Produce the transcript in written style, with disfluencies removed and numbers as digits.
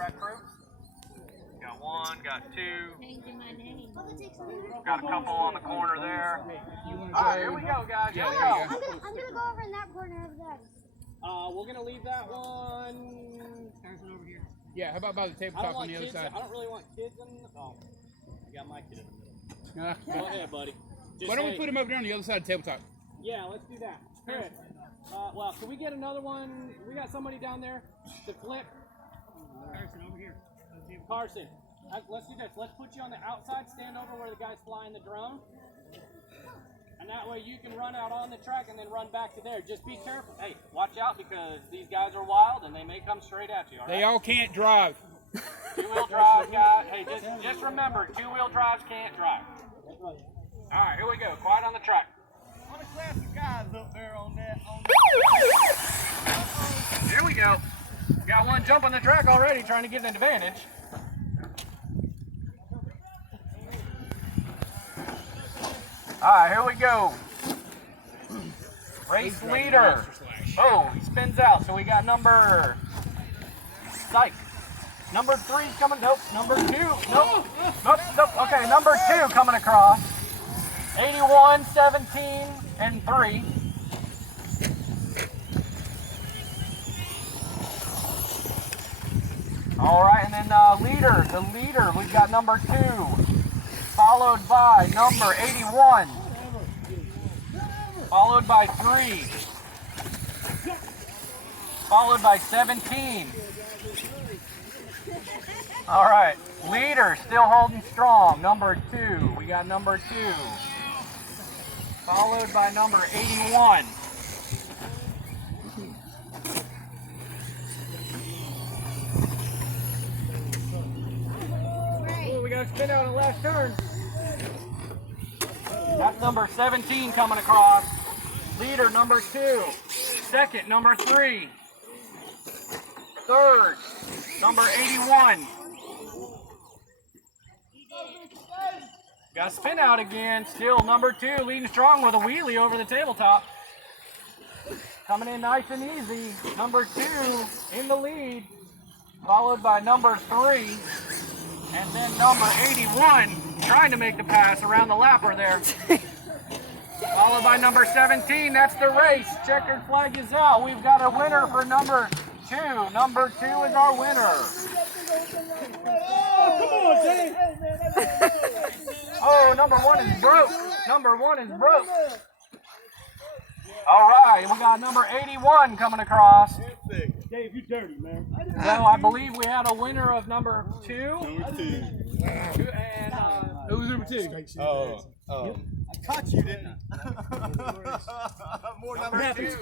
track crew. Got one, got two. Changing my name. Got a couple on the corner there. Alright, here we go, guys. Here we go. I'm gonna go over in that corner over there. We're gonna leave that one. Yeah, how about by the I tabletop don't on want the other kids. side? I don't really want kids in. Oh, I got my kid in the middle. Go ahead, buddy. Why don't we put him over there on the other side of the tabletop? Yeah, let's do that. Good. Well, can we get another one? We got somebody down there to flip. Carson, over here. Carson, let's do this. Let's put you on the outside. Stand over where the guy's flying the drone. And that way you can run out on the track and then run back to there. Just be careful. Hey, watch out because these guys are wild and they may come straight at you. All right? They all can't drive. Two-wheel drive, guys. Hey, just remember, two-wheel drives can't drive. All right, here we go. Quiet on the track. What a class of guys up there on that. Here we go. Got one jump on the track already, trying to get an advantage. All right, here we go. Race leader. Oh, he spins out. So we got number. Psych. Number 3's coming. Nope. Number 2. Nope. Nope. Okay, number 2 coming across. 81, 17, and 3. All right, and then the leader, we've got number 2, followed by number 81, followed by 3, followed by 17. All right, leader still holding strong, number 2. We got number 2, followed by number 81. Oh, we got to spin out on the last turn. That's number 17 coming across. Leader, number 2. Second, number 3. Third, number 81. Got to spin out again. Still number 2 leading strong with a wheelie over the tabletop. Coming in nice and easy. Number 2 in the lead. Followed by number 3. And then number 81 trying to make the pass around the lapper there. Followed by number 17. That's the race. Checkered flag is out. We've got a winner for number 2. Number 2 is our winner. Oh, number 1 is broke. Number 1 is broke. All right, we got number 81 coming across. Dave, you dirty, man. So I believe we had a winner of number 2. Number 2. And Who was number 2? I caught you, didn't I? More number 2.